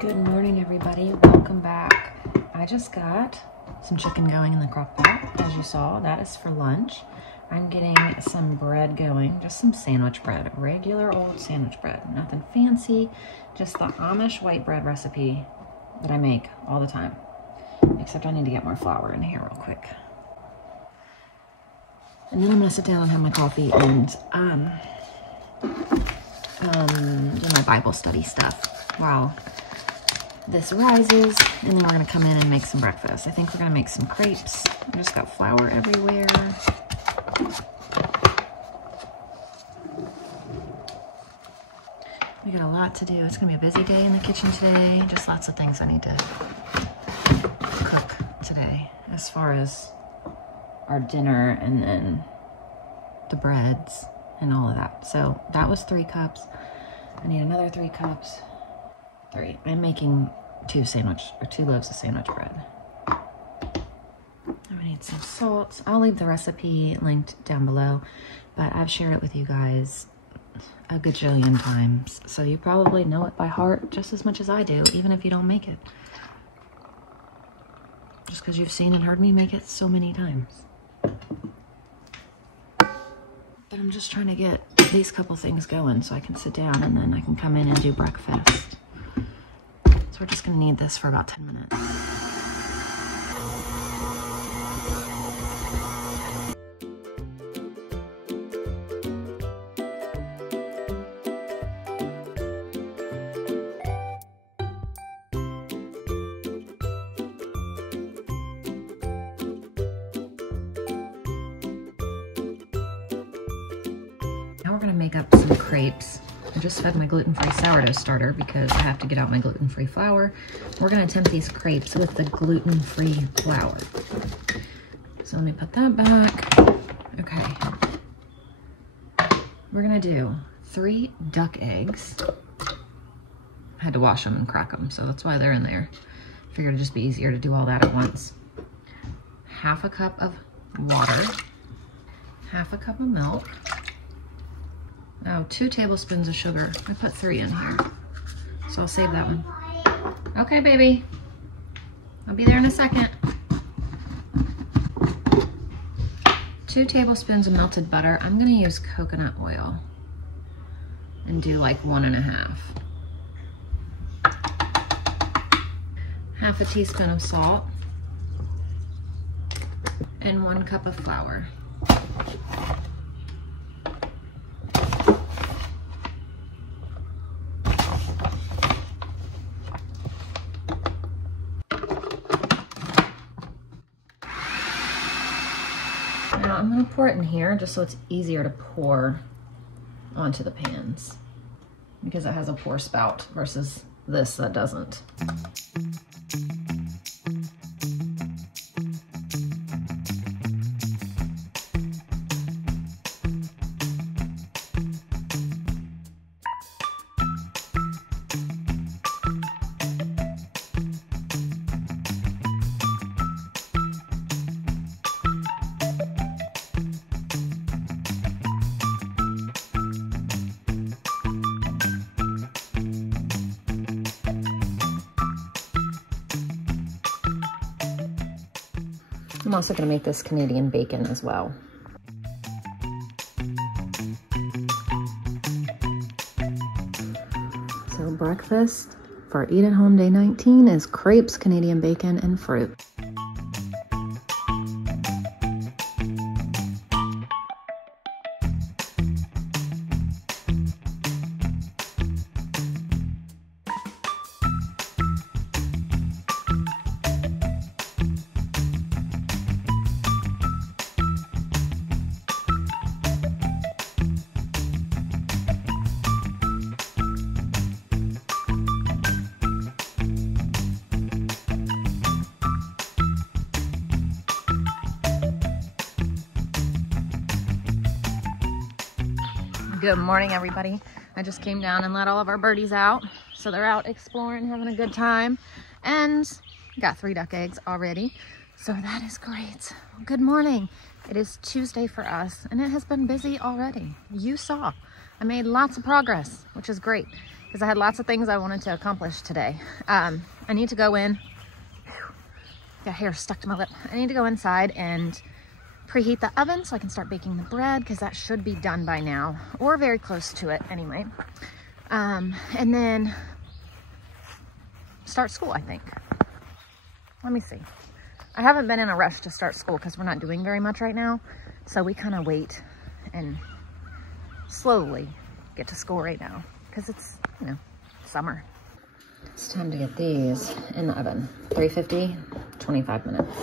Good morning, everybody. Welcome back. I just got some chicken going in the crock pot. As you saw, that is for lunch. I'm getting some bread going, just some sandwich bread, regular old sandwich bread, nothing fancy, just the Amish white bread recipe that I make all the time. Except I need to get more flour in here real quick. And then I'm gonna sit down and have my coffee and do my Bible study stuff while this rises, and then we're gonna come in and make some breakfast. I think we're gonna make some crepes. I just got flour everywhere. We got a lot to do. It's gonna be a busy day in the kitchen today. Just lots of things I need to cook today as far as our dinner and then the breads and all of that. So that was 3 cups. I need another 3 cups. 3. I'm making 2 loaves of sandwich bread. I need some salt. I'll leave the recipe linked down below, but I've shared it with you guys a gajillion times, so you probably know it by heart just as much as I do, even if you don't make it. Just because you've seen and heard me make it so many times. But I'm just trying to get these couple things going so I can sit down and then I can come in and do breakfast. So we're just gonna need this for about 10 minutes. Now we're gonna make up some crepes. I just fed my gluten-free sourdough starter because I have to get out my gluten-free flour. We're gonna attempt these crepes with the gluten-free flour. So let me put that back. Okay. We're gonna do 3 duck eggs. I had to wash them and crack them, so that's why they're in there. Figured it'd just be easier to do all that at once. 1/2 cup of water, 1/2 cup of milk. Oh, 2 tablespoons of sugar. I put 3 in here, so I'll save that one. Okay, baby. I'll be there in a second. 2 tablespoons of melted butter. I'm gonna use coconut oil and do like 1.5. 1/2 teaspoon of salt and 1 cup of flour. Now I'm going to pour it in here just so it's easier to pour onto the pans because it has a pour spout versus this that doesn't. I'm also going to make this Canadian bacon as well. So breakfast for Eat at Home Day 19 is crepes, Canadian bacon, and fruit. Good morning, everybody. I just came down and let all of our birdies out. So they're out exploring, having a good time. And got 3 duck eggs already. So that is great. Good morning. It is Tuesday for us, and it has been busy already. You saw. I made lots of progress, which is great. because I had lots of things I wanted to accomplish today. I need to go in, got hair stuck to my lip. I need to go inside and preheat the oven so I can start baking the bread, because that should be done by now, or very close to it anyway. And then start school, I think. Let me see. I haven't been in a rush to start school because we're not doing very much right now. So we kind of wait and slowly get to school right now because it's, you know, summer. It's time to get these in the oven. 350, 25 minutes.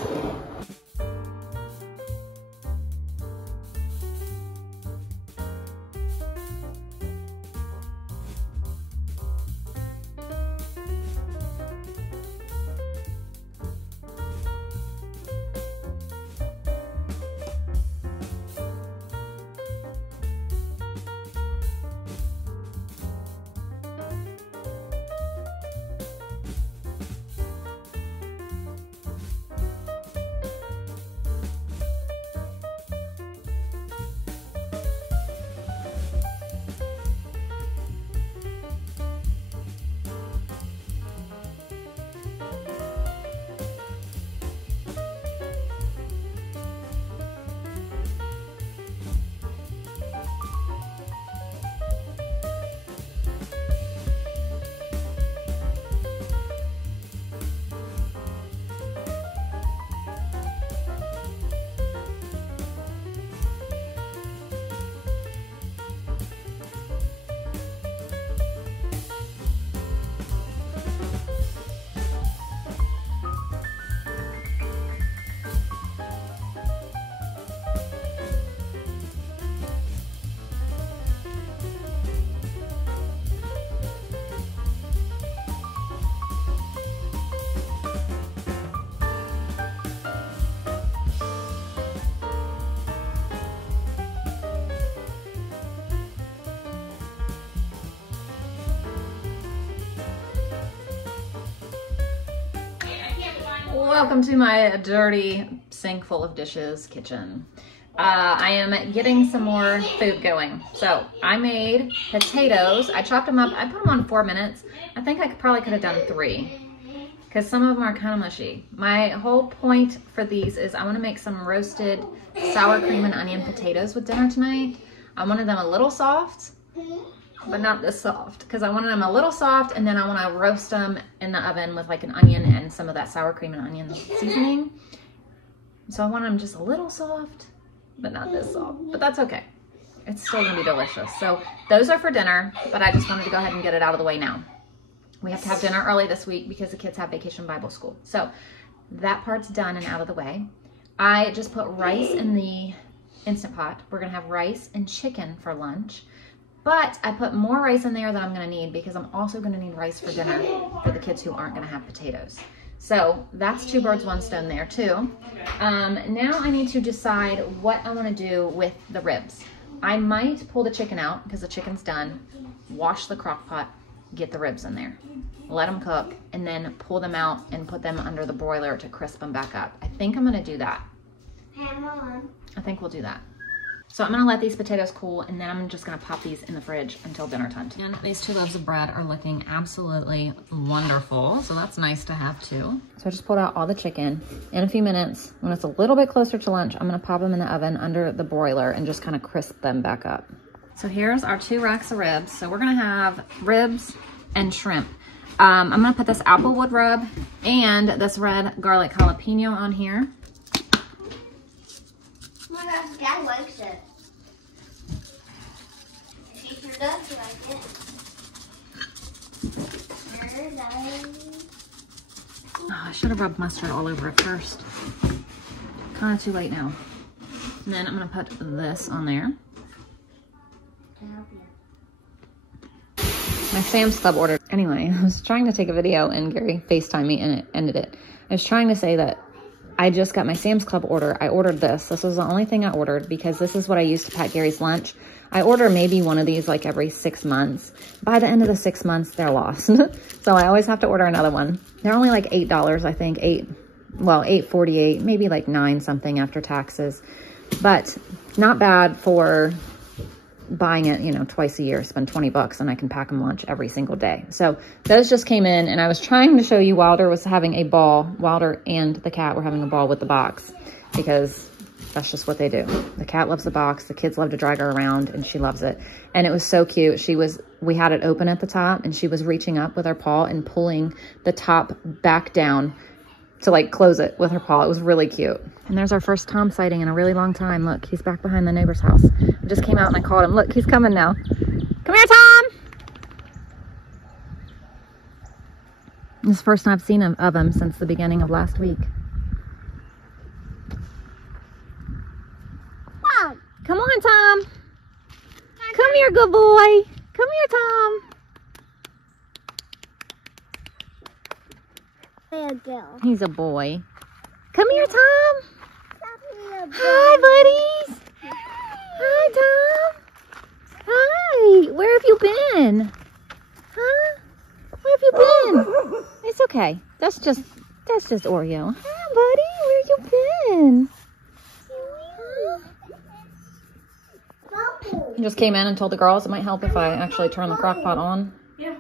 Welcome to my dirty sink full of dishes kitchen. I am getting some more food going. So I made potatoes. I chopped them up. I put them on 4 minutes. I think I probably could have done 3 because some of them are kind of mushy. My whole point for these is I want to make some roasted sour cream and onion potatoes with dinner tonight. I wanted them a little soft, but not this soft, because I wanted them a little soft, and then I want to roast them in the oven with like an onion and some of that sour cream and onion seasoning. So I want them just a little soft, but not this soft, but that's okay. It's still gonna be delicious. So those are for dinner, but I just wanted to go ahead and get it out of the way now. We have to have dinner early this week because the kids have vacation Bible school. So that part's done and out of the way. I just put rice in the Instant Pot. We're gonna have rice and chicken for lunch. But I put more rice in there than I'm gonna need because I'm also gonna need rice for dinner for the kids who aren't gonna have potatoes. So that's 2 birds, 1 stone there too. Now I need to decide what I wanna do with the ribs. I might pull the chicken out because the chicken's done, wash the crock pot, get the ribs in there, let them cook, and then pull them out and put them under the broiler to crisp them back up. I think I'm gonna do that. I think we'll do that. So I'm gonna let these potatoes cool, and then I'm just gonna pop these in the fridge until dinner time. And these 2 loaves of bread are looking absolutely wonderful. So that's nice to have too. So I just pulled out all the chicken. In a few minutes, when it's a little bit closer to lunch, I'm gonna pop them in the oven under the broiler and just kind of crisp them back up. So here's our 2 racks of ribs. So we're gonna have ribs and shrimp. I'm gonna put this applewood rub and this red garlic jalapeno on here. Oh my gosh, Dad likes it. If he sure does like it. Oh, I should have rubbed mustard all over it first. Kind of too late now. And then I'm gonna put this on there. My Sam's Club order. Anyway, I was trying to take a video and Gary FaceTimed me and it ended it. I was trying to say that I just got my Sam's Club order. I ordered this. This was the only thing I ordered because this is what I use to pack Gary's lunch. I order maybe one of these like every 6 months. By the end of the 6 months, they're lost. So I always have to order another one. They're only like $8, I think. $8.48, maybe like $9 something after taxes. But not bad for buying it, you know, twice a year, spend 20 bucks and I can pack him lunch every single day. So those just came in, and I was trying to show you Wilder was having a ball. Wilder and the cat were having a ball with the box because that's just what they do. The cat loves the box. The kids love to drag her around, and she loves it. And it was so cute. We had it open at the top, and she was reaching up with her paw and pulling the top back down to like close it with her paw. It was really cute. And there's our first Tom sighting in a really long time. Look, he's back behind the neighbor's house. I just came out and I called him. Look, he's coming now. Come here, Tom. This is the first I've seen of him since the beginning of last week. Mom. Come on, Tom. Come here, good boy. Come here, Tom. He's a boy. Come here, Tom. Hi, buddies. Hi, Tom. Hi. Where have you been? Huh? Where have you been? It's okay. That's just Oreo. Hi, buddy. Where you been? He just came in and told the girls it might help if I actually turn the crock pot on. Yeah.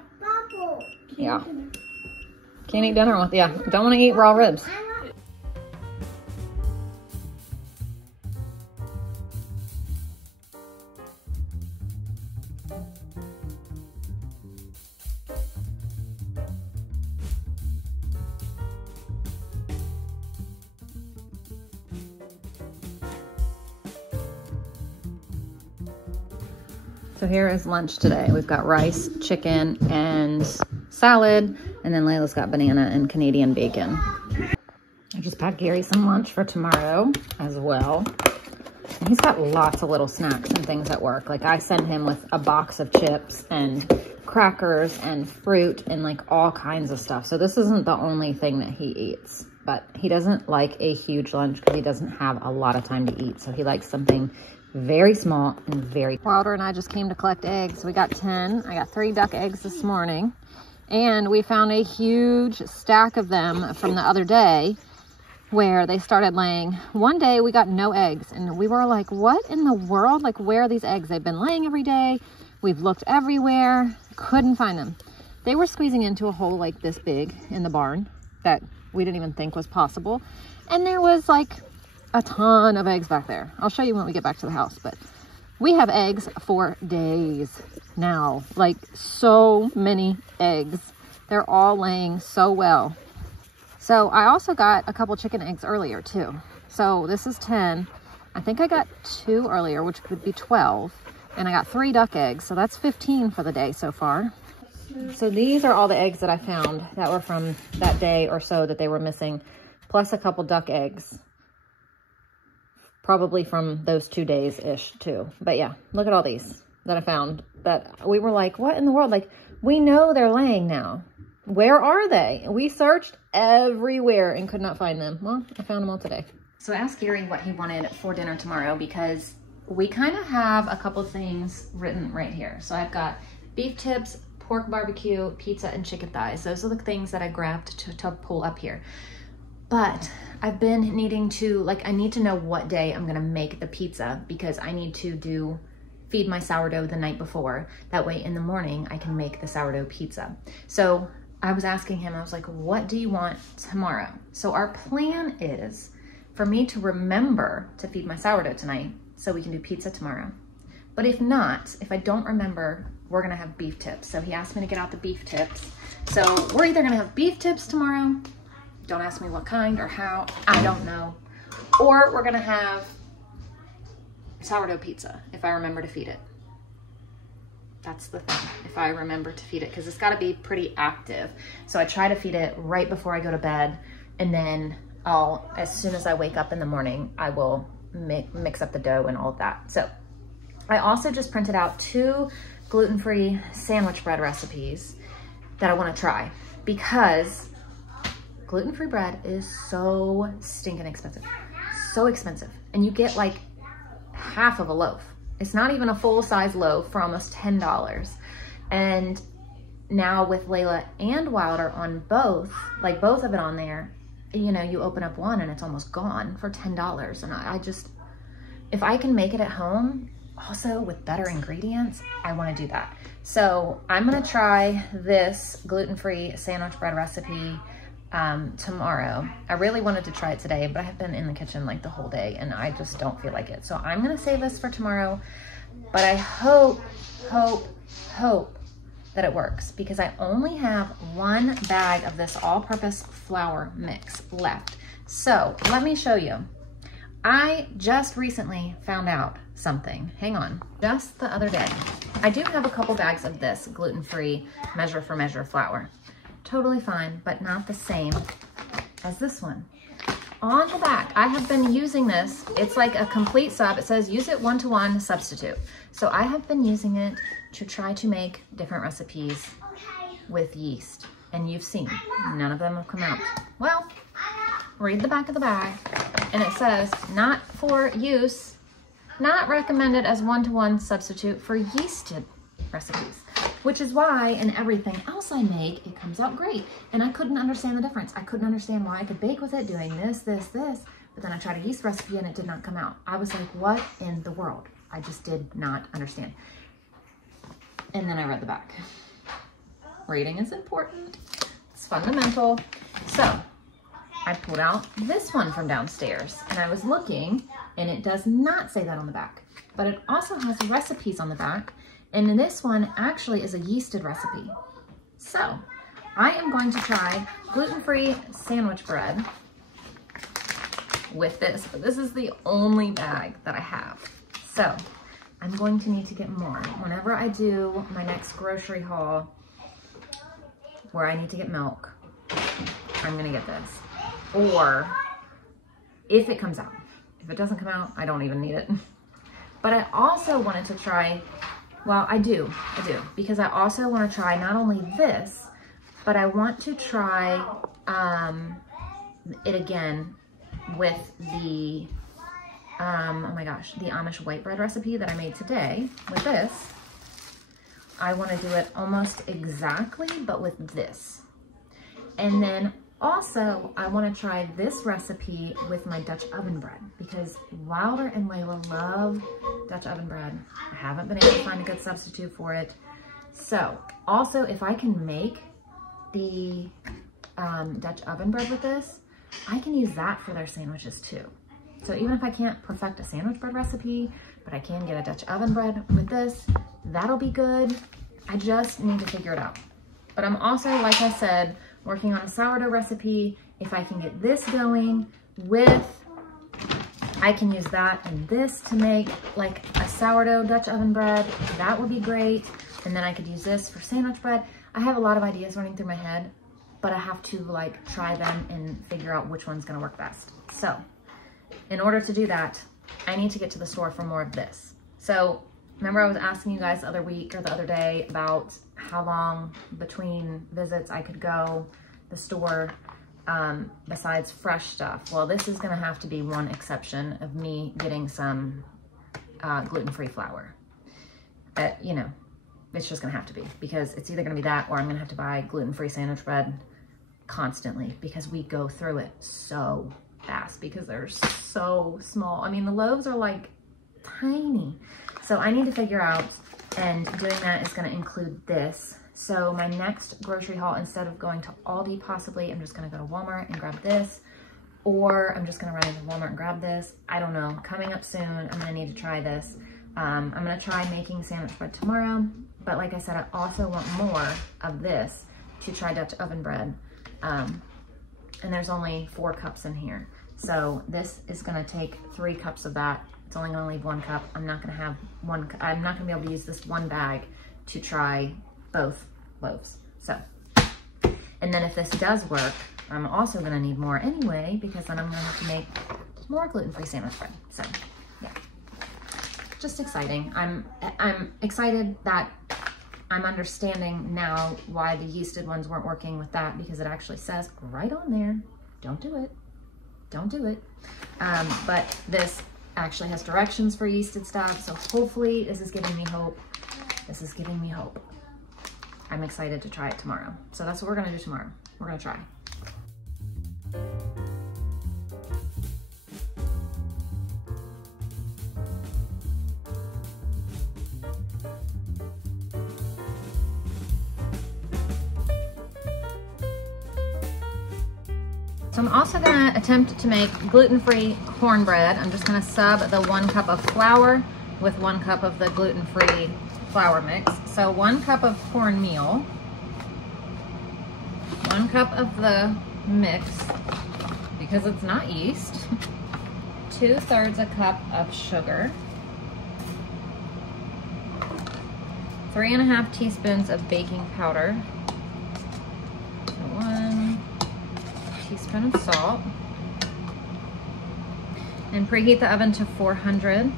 Yeah. Can't eat dinner with, yeah. Don't want to eat raw ribs. So here is lunch today. We've got rice, chicken, and salad, and then Layla's got banana and Canadian bacon. I just packed Gary some lunch for tomorrow as well. And he's got lots of little snacks and things at work. Like I send him with a box of chips and crackers and fruit and like all kinds of stuff. So this isn't the only thing that he eats, but he doesn't like a huge lunch because he doesn't have a lot of time to eat. So he likes something very small and very... Wilder and I just came to collect eggs. We got 10. I got 3 duck eggs this morning. And we found a huge stack of them from the other day where they started laying. One day we got no eggs and we were like, what in the world? Like, where are these eggs? They've been laying every day. We've looked everywhere, couldn't find them. They were squeezing into a hole like this big in the barn that we didn't even think was possible. And there was like a ton of eggs back there. I'll show you when we get back to the house, but we have eggs for days now, like so many eggs. They're all laying so well. So I also got a couple chicken eggs earlier too. So this is 10. I think I got 2 earlier, which would be 12. And I got 3 duck eggs. So that's 15 for the day so far. So these are all the eggs that I found that were from that day or so that they were missing, plus a couple duck eggs. Probably from those 2 days-ish too. But yeah, look at all these that I found that we were like, what in the world? Like, we know they're laying now. Where are they? We searched everywhere and could not find them. Well, I found them all today. So I asked Gary what he wanted for dinner tomorrow because we kind of have a couple things written right here. So I've got beef tips, pork barbecue, pizza, and chicken thighs. Those are the things that I grabbed to pull up here. But I've been needing to, like, I need to know what day I'm gonna make the pizza because I need to feed my sourdough the night before. That way in the morning I can make the sourdough pizza. So I was asking him, I was like, what do you want tomorrow? So our plan is for me to remember to feed my sourdough tonight so we can do pizza tomorrow. But if not, if I don't remember, we're gonna have beef tips. So he asked me to get out the beef tips. So we're either gonna have beef tips tomorrow, don't ask me what kind or how, I don't know. Or we're gonna have sourdough pizza if I remember to feed it. That's the thing, if I remember to feed it, because it's gotta be pretty active. So I try to feed it right before I go to bed, and then as soon as I wake up in the morning, I will mix up the dough and all of that. So I also just printed out 2 gluten-free sandwich bread recipes that I wanna try because gluten-free bread is so stinking expensive. So expensive. And you get like half of a loaf. It's not even a full-size loaf for almost $10. And now with Layla and Wilder on both, like both of it on there, you know, you open up one and it's almost gone for $10. And I just, if I can make it at home, also with better ingredients, I want to do that. So I'm gonna try this gluten-free sandwich bread recipe tomorrow. I really wanted to try it today, but I have been in the kitchen like the whole day and I just don't feel like it. So I'm gonna save this for tomorrow, but I hope that it works, because I only have one bag of this all-purpose flour mix left. So let me show you. I just recently found out something. Hang on. Just the other day, I do have a couple bags of this gluten-free measure for measure flour. Totally fine, but not the same as this one. On the back, I have been using this. It's like a complete sub. It says use it 1-to-1 substitute. So I have been using it to try to make different recipes with yeast. And you've seen, none of them have come out. Well, read the back of the bag, and it says not for use, not recommended as 1-to-1 substitute for yeasted recipes, which is why in everything else I make, it comes out great. And I couldn't understand the difference. I couldn't understand why I could bake with it doing this, but then I tried a yeast recipe and it did not come out. I was like, what in the world? I just did not understand. And then I read the back. Reading is important. It's fundamental. So I pulled out this one from downstairs and I was looking, and it does not say that on the back, but it also has recipes on the back. And this one actually is a yeasted recipe. So I am going to try gluten-free sandwich bread with this, but this is the only bag that I have. So I'm going to need to get more. Whenever I do my next grocery haul where I need to get milk, I'm gonna get this. Or if it comes out. If it doesn't come out, I don't even need it. But I also wanted to try, well, I do, because I also want to try not only this, but I want to try it again with the, oh my gosh, the Amish white bread recipe that I made today with this. I want to do it almost exactly, but with this. And then also, I want to try this recipe with my Dutch oven bread, because Wilder and Layla love Dutch oven bread. I haven't been able to find a good substitute for it. So also, if I can make the Dutch oven bread with this, I can use that for their sandwiches too. So even if I can't perfect a sandwich bread recipe, but I can get a Dutch oven bread with this, that'll be good. I just need to figure it out. But I'm also, like I said, working on a sourdough recipe. If I can get this going with, I can use that and this to make like a sourdough Dutch oven bread. That would be great. And then I could use this for sandwich bread. I have a lot of ideas running through my head, but I have to like try them and figure out which one's gonna work best. So in order to do that, I need to get to the store for more of this. So remember I was asking you guys the other week or the other day about how long between visits I could go the store besides fresh stuff. Well, this is gonna have to be one exception of me getting some gluten-free flour. You know, it's just gonna have to be, because it's either gonna be that or I'm gonna have to buy gluten-free sandwich bread constantly, because we go through it so fast because they're so small. I mean, the loaves are like tiny. So I need to figure out, and doing that is gonna include this. So my next grocery haul, instead of going to Aldi possibly, I'm just gonna go to Walmart and grab this, or I'm just gonna run into Walmart and grab this. I don't know, coming up soon, I'm gonna need to try this. I'm gonna try making sandwich bread tomorrow, but like I said, I also want more of this to try Dutch oven bread. And there's only 4 cups in here. So this is gonna take 3 cups of that. It's only gonna leave 1 cup. I'm not gonna have I'm not gonna be able to use this one bag to try both loaves. So, and then if this does work, I'm also gonna need more anyway, because then I'm gonna have to make more gluten-free sandwich bread. So yeah, just exciting. I'm excited that I'm understanding now why the yeasted ones weren't working with that, because it actually says right on there, don't do it, don't do it. But this actually has directions for yeasted stuff, so hopefully this is giving me hope. This is giving me hope. I'm excited to try it tomorrow. So that's what we're gonna do tomorrow. We're gonna try. So I'm also gonna attempt to make gluten-free cornbread. I'm just gonna sub the 1 cup of flour with 1 cup of the gluten-free flour mix. So 1 cup of cornmeal, 1 cup of the mix, because it's not yeast, 2/3 a cup of sugar, 3½ teaspoons of baking powder, 1 teaspoon of salt, and preheat the oven to 400.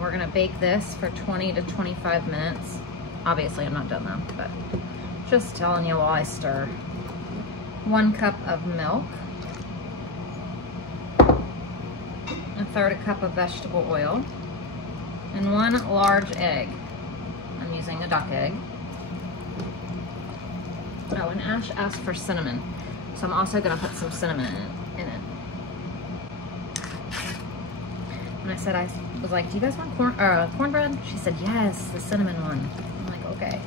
We're gonna bake this for 20 to 25 minutes. Obviously, I'm not done though, but just telling you while I stir. 1 cup of milk, 1/3 cup of vegetable oil, and 1 large egg. I'm using a duck egg. Oh, and Ash asked for cinnamon, so I'm also gonna put some cinnamon in it. And I said, I was like, do you guys want cornbread? She said, yes, the cinnamon one. I'm like, okay.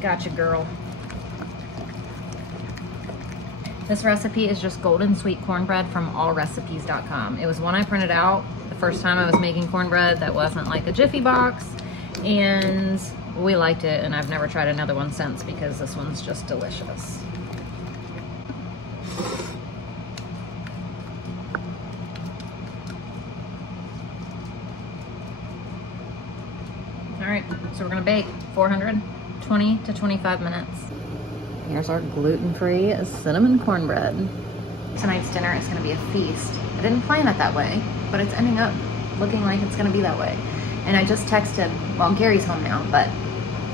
Gotcha, girl. This recipe is just golden sweet cornbread from allrecipes.com. It was one I printed out the first time I was making cornbread that wasn't like a Jiffy box, and we liked it, and I've never tried another one since because this one's just delicious. All right, so we're gonna bake 420 to 25 minutes. Here's our gluten-free cinnamon cornbread. Tonight's dinner is gonna be a feast. I didn't plan it that way, but it's ending up looking like it's gonna be that way. And I just texted, well, Gary's home now, but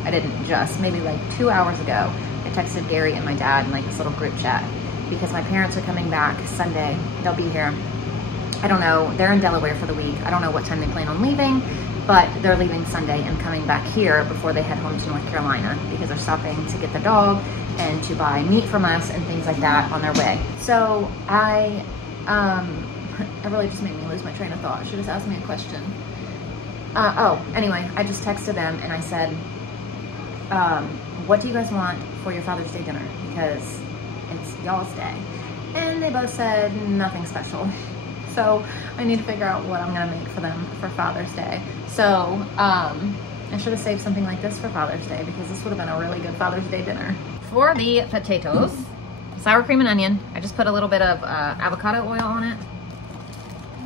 I didn't just, maybe like 2 hours ago, I texted Gary and my dad in like this little group chat because my parents are coming back Sunday. They'll be here. I don't know, they're in Delaware for the week. I don't know what time they plan on leaving, but they're leaving Sunday and coming back here before they head home to North Carolina because they're stopping to get the dog and to buy meat from us and things like that on their way. So it really just made me lose my train of thought. She just asked me a question. Anyway, I just texted them and I said, what do you guys want for your Father's Day dinner? Because it's y'all's day. And they both said nothing special. So I need to figure out what I'm gonna make for them for Father's Day. So I should have saved something like this for Father's Day because this would have been a really good Father's Day dinner. For the potatoes, sour cream and onion, I just put a little bit of avocado oil on it.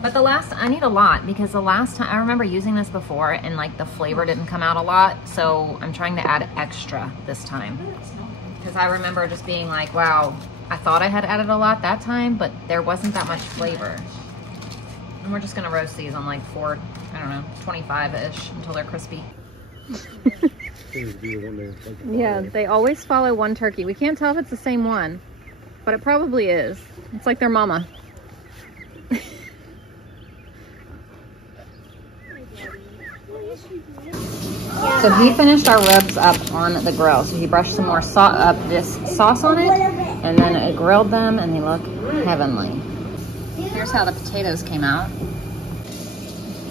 But I need a lot because the last time, I remember using this before and like the flavor didn't come out a lot. So I'm trying to add extra this time. Because I remember just being like, wow, I thought I had added a lot that time, but there wasn't that much flavor. And we're just gonna roast these on like 25-ish until they're crispy. Yeah, they always follow one turkey. We can't tell if it's the same one, but it probably is. It's like their mama. So he finished our ribs up on the grill. So he brushed some more this sauce on it, and then it grilled them, and they look heavenly. Here's how the potatoes came out.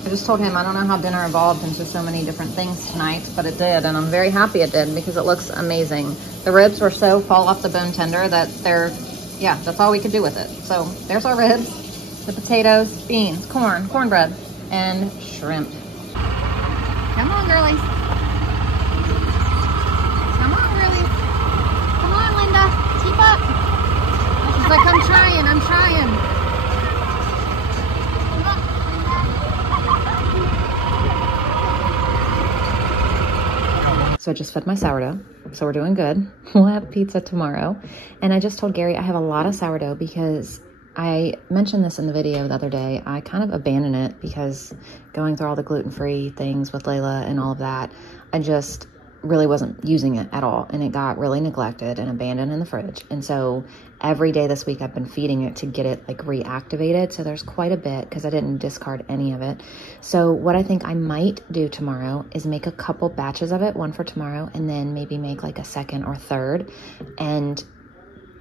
I just told him I don't know how dinner evolved into so many different things tonight, but it did, and I'm very happy it did because it looks amazing. The ribs were so fall off the bone tender that that's all we could do with it. So there's our ribs, the potatoes, beans, cornbread, and shrimp. Come on, girlies. Come on, girlies. Come on, Linda. Keep up. She's like, I'm trying. So I just fed my sourdough, so we're doing good. We'll have pizza tomorrow. And I just told Gary I have a lot of sourdough because I mentioned this in the video the other day. I kind of abandoned it because going through all the gluten-free things with Layla and all of that, I just really wasn't using it at all. And it got really neglected and abandoned in the fridge. And so every day this week I've been feeding it to get it like reactivated. So there's quite a bit because I didn't discard any of it. So what I think I might do tomorrow is make a couple batches of it, one for tomorrow, and then maybe make like a second or third and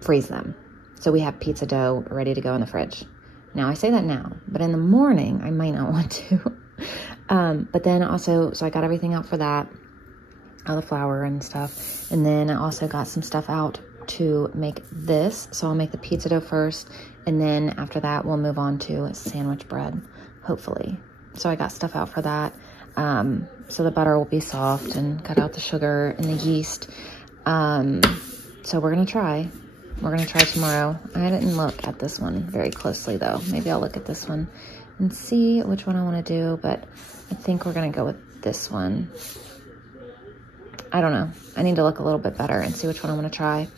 freeze them. So we have pizza dough ready to go in the fridge. Now I say that now, but in the morning I might not want to. But then also, so I got everything out for that, all the flour and stuff. And then I also got some stuff out to make this. So I'll make the pizza dough first, and then after that, we'll move on to sandwich bread, hopefully. So I got stuff out for that. So the butter will be soft and cut out the sugar and the yeast. So we're gonna try. We're gonna try tomorrow. I didn't look at this one very closely though. Maybe I'll look at this one and see which one I wanna do, but I think we're gonna go with this one. I don't know. I need to look a little bit better and see which one I wanna try.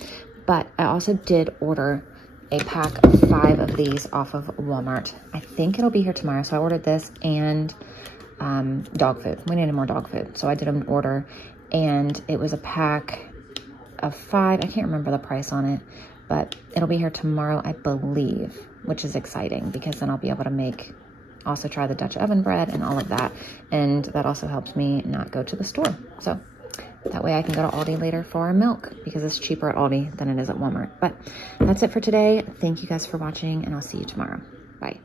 But I also did order a pack of 5 of these off of Walmart. I think it'll be here tomorrow. So I ordered this and dog food. We needed more dog food. So I did an order, and it was a pack of 5. I can't remember the price on it, but it'll be here tomorrow, I believe, which is exciting because then I'll be able to also try the Dutch oven bread and all of that. And that also helps me not go to the store. So that way I can go to Aldi later for our milk because it's cheaper at Aldi than it is at Walmart. But that's it for today. Thank you guys for watching, and I'll see you tomorrow. Bye.